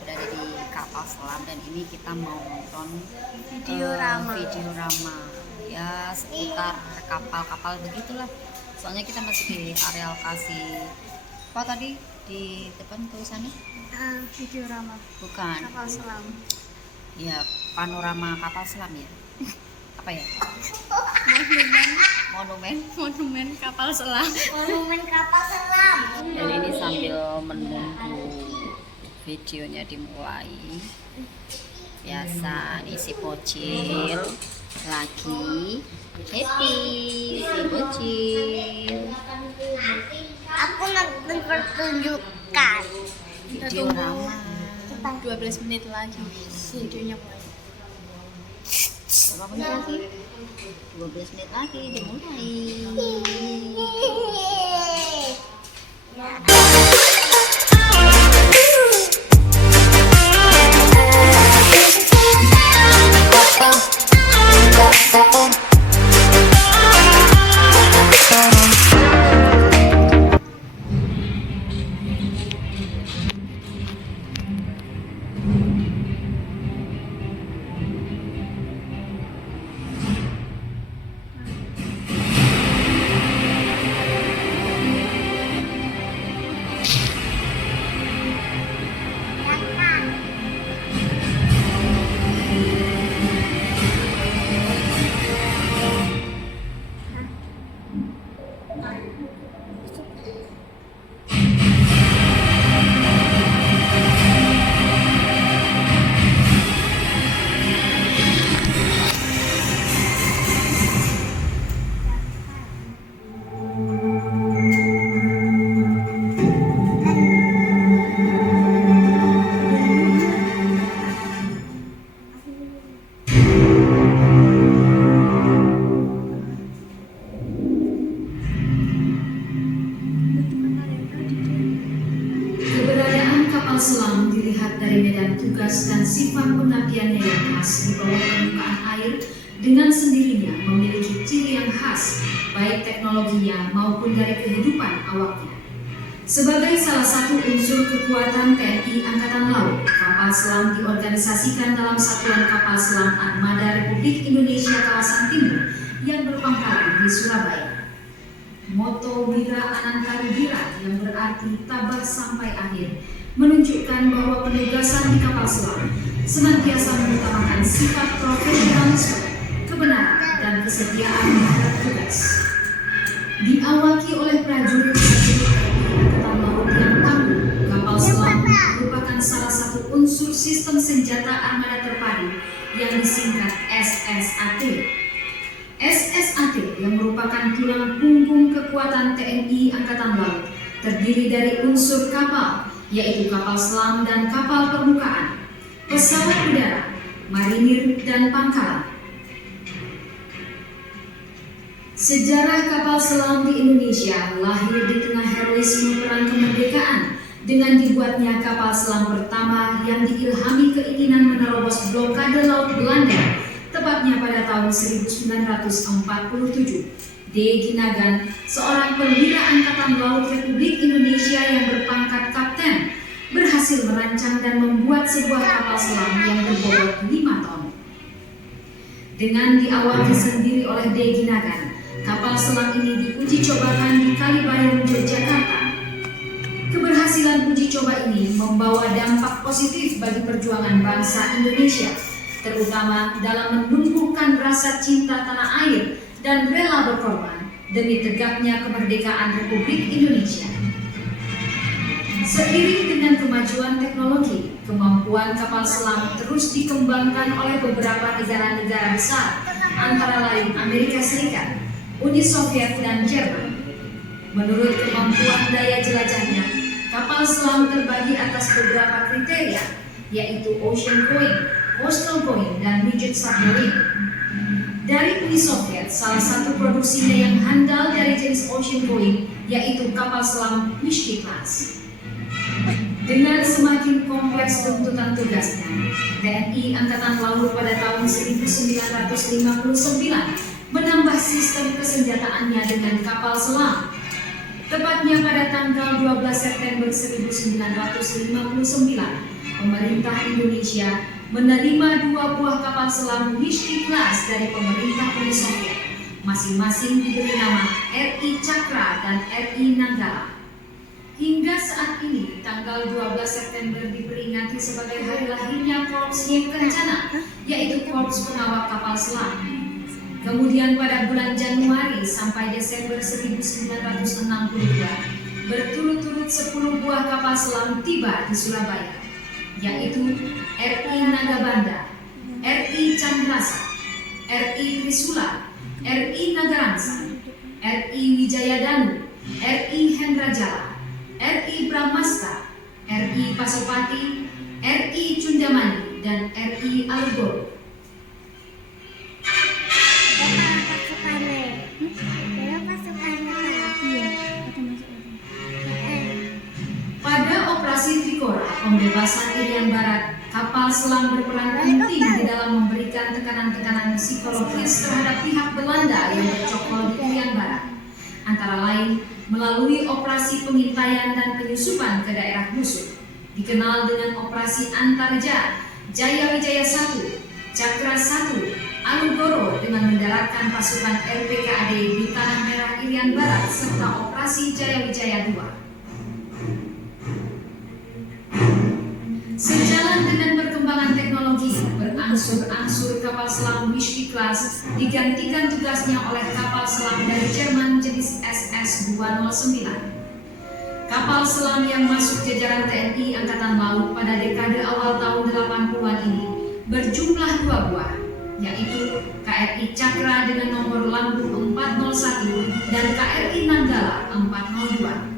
berada di kapal selam dan ini kita mau nonton Videorama. videorama ya seputar kapal-kapal begitulah. Soalnya kita masih di area lokasi apa tadi di depan tulisannya? Videorama Bukan. kapal selam. Ya, panorama kapal selam ya. Apa ya? Monumen kapal selam. Monumen kapal selam. Dan ini sambil menunggu videonya dimulai. Biasa nih si bocil lagi happy, si bocil. Aku nonton pertunjukan. Videorama. 12 menit lagi videonya mulai. Berapa menit lagi? 12 menit lagi dimulai. Keberadaan kapal selam dilihat dari medan tugas dan sifat pengabdiannya yang khas di bawah permukaan air dengan sendirinya memiliki ciri yang khas, baik teknologinya maupun dari kehidupan awaknya. Sebagai salah satu unsur kekuatan TNI Angkatan Laut, kapal selam diorganisasikan dalam Satuan Kapal Selam Armada Republik Indonesia Kawasan Timur yang berpangkalan di Surabaya. Moto Wira Anantara Wira yang berarti tabah sampai akhir menunjukkan bahwa penugasan di kapal selam senantiasa mengutamakan sifat profesionalisme, kebenaran, dan kesetiaan terhadap tugas. Diawaki oleh prajurit Angkatan Laut yang tangguh, kapal selam merupakan salah satu unsur sistem senjata armada terpadu yang disingkat SSAT. SSAT yang merupakan tulang punggung kekuatan TNI Angkatan Laut terdiri dari unsur kapal, yaitu kapal selam dan kapal permukaan, pesawat udara, marinir, dan pangkalan. Sejarah kapal selam di Indonesia lahir di tengah heroisme perang kemerdekaan dengan dibuatnya kapal selam pertama yang diilhami keinginan menerobos blokade laut Belanda tepatnya pada tahun 1947. D. Ginagan, seorang perwira Angkatan Laut Republik Indonesia yang berpangkat kapten, berhasil merancang dan membuat sebuah kapal selam yang berbobot 5 ton. Dengan diawaki sendiri oleh D. Ginagan, kapal selam ini diuji cobakan di Kalibayung, Yogyakarta. Keberhasilan uji coba ini membawa dampak positif bagi perjuangan bangsa Indonesia, terutama dalam menumbuhkan rasa cinta tanah air dan rela berkorban demi tegaknya kemerdekaan Republik Indonesia. Seiring dengan kemajuan teknologi, kemampuan kapal selam terus dikembangkan oleh beberapa negara-negara besar, antara lain Amerika Serikat, Uni Soviet, dan Jerman. Menurut kemampuan daya jelajahnya, kapal selam terbagi atas beberapa kriteria, yaitu ocean going, coastal going, dan rigid submarine. Dari Uni Soviet, salah satu produksinya yang handal dari jenis ocean going yaitu kapal selam Mystery Class. Dengan semakin kompleks tuntutan tugasnya, TNI Angkatan Laut pada tahun 1959 menambah sistem kesenjataannya dengan kapal selam. Tepatnya pada tanggal 12 September 1959, pemerintah Indonesia menerima 2 buah kapal selam Wishy Class dari pemerintah Uni Soviet, masing-masing diberi nama RI Cakra dan RI Nanggala. Hingga saat ini, tanggal 12 September diperingati sebagai hari lahirnya Korps Hiu Kencana, yaitu Korps Pengawal Kapal Selam. Kemudian pada bulan Januari sampai Desember 1962, berturut-turut 10 buah kapal selam tiba di Surabaya, yaitu RI Nagabanda, RI Chandrasa, RI Trisula, RI Nagarangsa, RI Wijayadanu, RI Hendrajala, RI Brahmasta, RI Pasopati, RI Cundamani, dan RI Alugoro. Berapa pasukannya? Berapa pasukannya, Kak? Iya, kita masuk aja. Pada operasi Trikora, pembebasan Irian Barat, kapal selam berperan penting di dalam memberikan tekanan-tekanan psikologis terhadap pihak Belanda yang bercokol di Irian Barat, antara lain melalui operasi pengintaian dan penyusupan ke daerah musuh, dikenal dengan Operasi Antarja, Jaya Wijaya 1, Cakra 1, Alugoro dengan mendaratkan pasukan RPKAD di Tanah Merah Irian Barat, serta Operasi Jaya Wijaya 2. Sejalan dengan perkembangan teknologi, berangsur-angsur kapal selam Wishy Class digantikan tugasnya oleh kapal selam dari Jerman jenis SS-209. Kapal selam yang masuk jajaran TNI Angkatan Laut pada dekade awal tahun 80-an ini berjumlah 2 buah, yaitu KRI Cakra dengan nomor lambung 401 dan KRI Nanggala 402.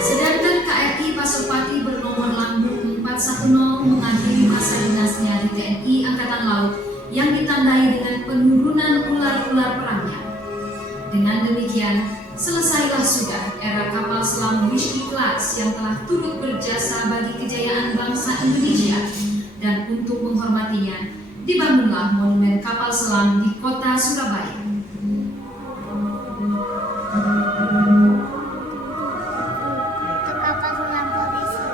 Sedangkan KRI Pasopati bernomor lambung 410 mengakhiri masa dinasnya di TNI Angkatan Laut yang ditandai dengan penurunan ular-ular perangnya. Dengan demikian, selesailah sudah era kapal selam Wishy Class yang telah turut berjasa bagi kejayaan bangsa Indonesia, dan untuk menghormatinya, dibangunlah monumen kapal selam di kota Surabaya. Itu kapal selam polisi.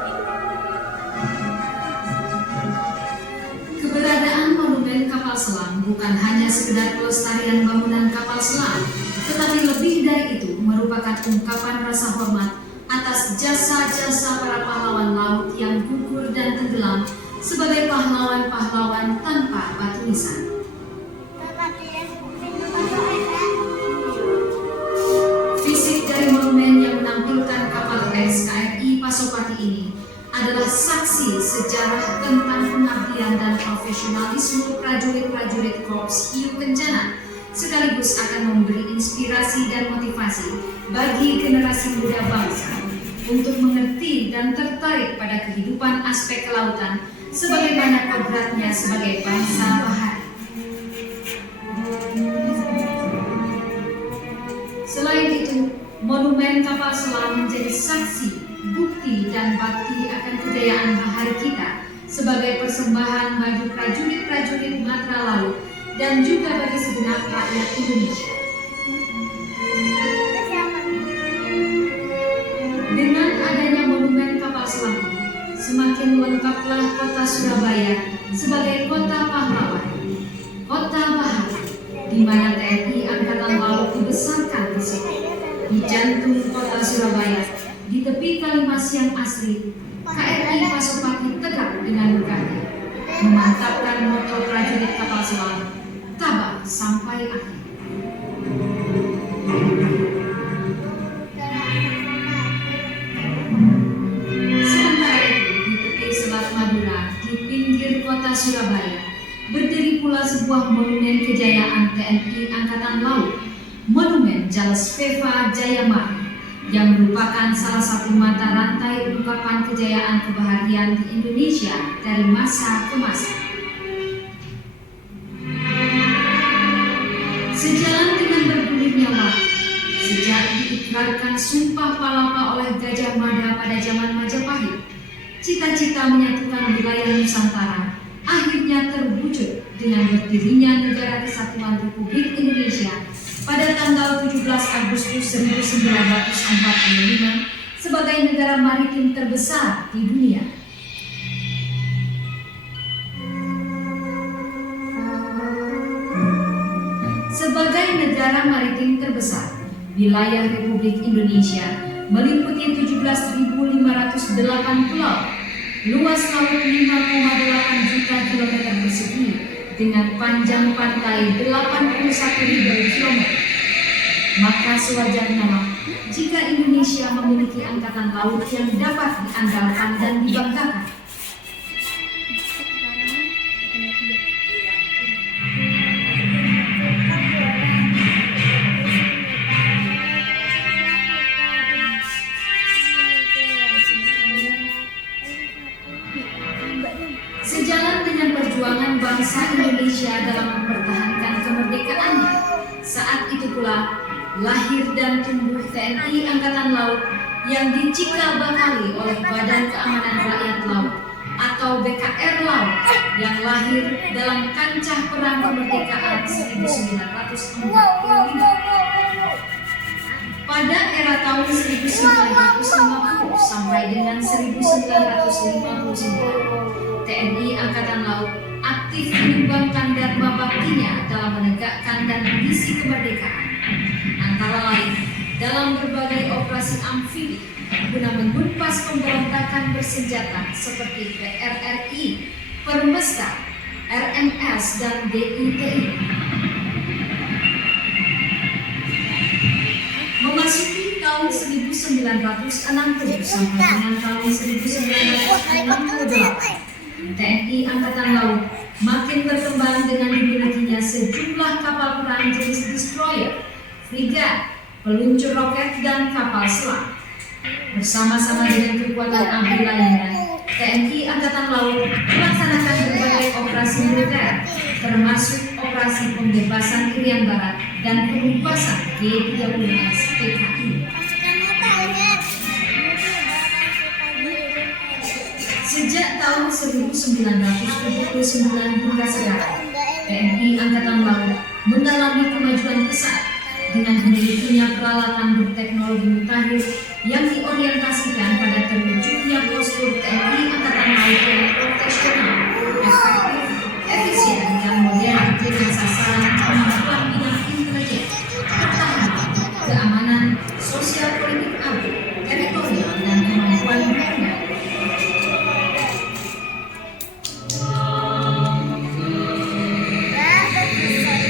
Keberadaan monumen kapal selam bukan hanya sekedar pelestarian bangunan kapal selam, tetapi lebih dari itu merupakan ungkapan rasa hormat atas jasa-jasa para pahlawan laut yang gugur dan tenggelam sebagai pahlawan-pahlawan tanpa batu nisan. Bapak tidak minum masuk Kak? Fisik dari monumen yang menampilkan kapal X KRI Pasopati ini adalah saksi sejarah tentang pengabdian dan profesionalisme prajurit-prajurit Korps Hiu Kencana, sekaligus akan memberi inspirasi dan motivasi bagi generasi muda bangsa untuk mengerti dan tertarik pada kehidupan aspek kelautan sebagaimana kodratnya sebagai bangsa bahari. Selain itu, monumen kapal selam menjadi saksi, bukti, dan bakti akan kejayaan bahari kita sebagai persembahan bagi prajurit-prajurit matra laut dan juga bagi segenap rakyat Indonesia. Dengan adanya monumen kapal selam ini, semakin lengkaplah kota Surabaya sebagai kota pahlawan, kota bahari, di mana TNI Angkatan Laut dibesarkan di sini, di jantung kota Surabaya, di tepi Kalimas yang asri. KRI Pasopati tegak dengan megahnya, memantapkan moto prajurit kapal selam, tabah sampai akhir. Sementara itu, di tepi Selat Madura, di pinggir kota Surabaya, berdiri pula sebuah monumen kejayaan TNI Angkatan Laut, Monumen Jalsveva Jayamari, yang merupakan salah satu mata rantai ungkapan kejayaan kebaharian di Indonesia dari masa ke masa. Sejalan dengan bergulirnya waktu, sejak diikrarkan Sumpah Palapa oleh Gajah Mada pada zaman Majapahit, cita-cita menyatukan wilayah Nusantara akhirnya terwujud dengan berdirinya Negara Kesatuan Republik Indonesia pada tanggal 17 Agustus 1945 sebagai negara maritim terbesar di dunia. Sebagai negara maritim terbesar, wilayah Republik Indonesia meliputi 17.508 pulau, luas laut 5,8 juta kilometer persegi dengan panjang pantai 81.000 km. Maka sewajarnya jika Indonesia memiliki angkatan laut yang dapat diandalkan dan dibanggakan. Sejalan dengan perjuangan bangsa Indonesia dalam mempertahankan kemerdekaannya, saat itu pula lahir dan tumbuh TNI Angkatan Laut yang dicikal bakali oleh Badan Keamanan Rakyat Laut atau BKR Laut yang lahir dalam kancah perang kemerdekaan 1945. Pada era tahun 1950 sampai dengan 1959, TNI Angkatan Laut aktif menyumbangkan dharma baktinya dalam menegakkan dan mengisi kemerdekaan, antara lain dalam berbagai operasi amfibi guna menghunpas pemberontakan bersenjata seperti PRRI, Permesta, RMS, dan DITI. Memasuki tahun 1960 sampai dengan tahun 1968, TNI Angkatan Laut makin berkembang dengan dimilikinya sejumlah kapal perang jenis destroyer, frigat, peluncur roket, dan kapal selam. Bersama-sama dengan kekuatan abri lainnya, TNI Angkatan Laut melaksanakan berbagai operasi militer, termasuk operasi pembebasan Irian Barat dan penumpasan G-30S PKI. Sejak tahun 1979 hingga sekarang, TNI Angkatan Laut mengalami kemajuan pesat dengan dimilikinya peralatan berteknologi mutakhir yang diorientasikan pada terwujudnya postur TNI Angkatan Laut yang profesional, efektif, efisien, dan modern dengan sasaran kemampuan bidang intelijen, pertahanan, keamanan, sosial politik abri, teritorial, dan kemampuan militer.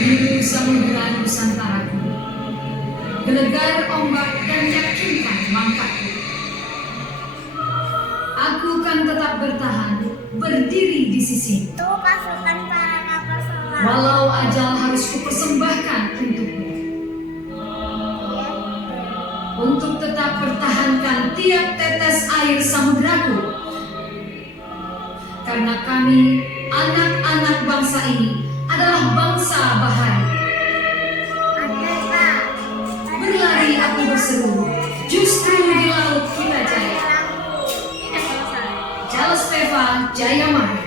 Di samudera Nusantaraku, gelegar ombak dan yakinkan mangkatku. Aku kan tetap bertahan, berdiri di sisimu. Itu pasukan para kapal selam. Walau ajal harus kupersembahkan untukmu. Untuk tetap pertahankan tiap tetes air samudraku. Karena kami, anak-anak bangsa ini, adalah bangsa bahari. Berlari aku berseru, justru di laut kita jaya. Charles Peva Jaya Mahir.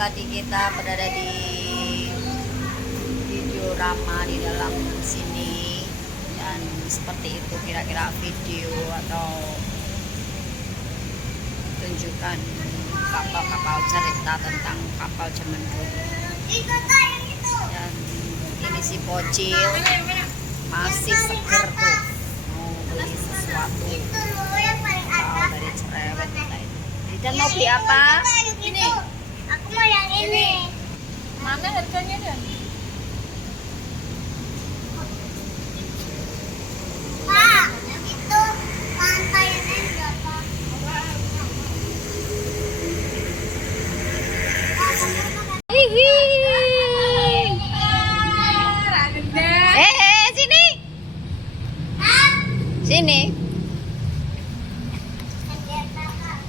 Tadi kita berada di diorama di dalam sini, dan seperti itu kira-kira video atau tunjukkan kapal-kapal, cerita tentang kapal zaman dulu. Dan ini si bocil masih seger tuh, mau beli sesuatu dari cerewet kita itu. Dan mau beli apa? Ini. Aku mau yang ini. Mana harganya dan? Pak, itu pantai ini berapa? Sini. Sini. Lihat kakak.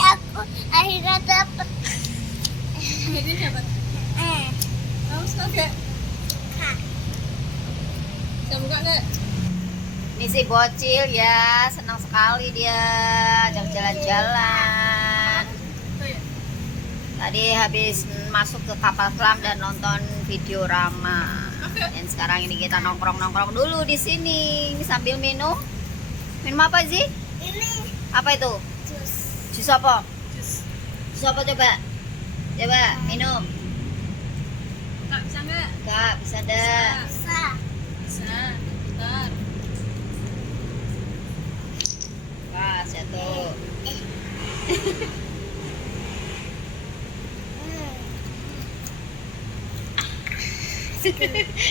Aku akhirnya dapet. Akhirnya dapat. Kamu suka gak? Kak. Bisa buka gak? Ini si bocil ya, senang sekali dia ajak jalan-jalan. Oh ya. Tadi habis masuk ke kapal selam dan nonton video Rama. Dan sekarang ini kita nongkrong-nongkrong dulu di sini sambil minum. Minum apa sih? Ini Apa itu? jus. Jus apa? Jus. Jus apa coba? Coba minum. Kak bisa gak? Kak, bisa dah. Bisa. Bisa. Bentar. Kak, satu.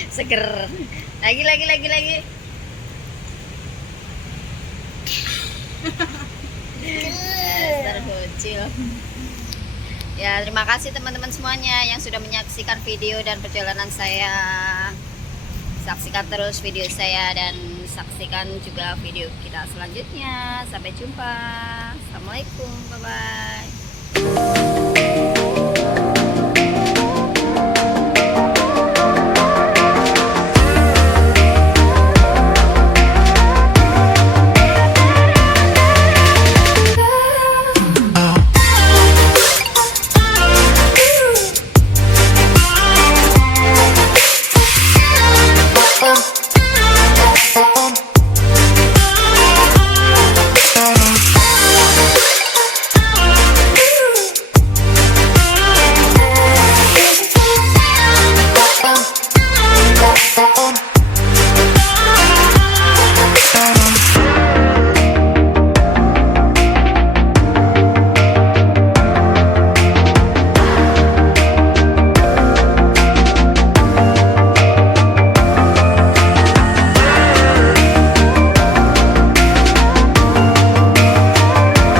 Seger. Lagi. Dasar bocil. Ya, terima kasih teman-teman semuanya yang sudah menyaksikan video dan perjalanan saya. Saksikan terus video saya dan saksikan juga video kita selanjutnya. Sampai jumpa. Assalamualaikum. Bye-bye.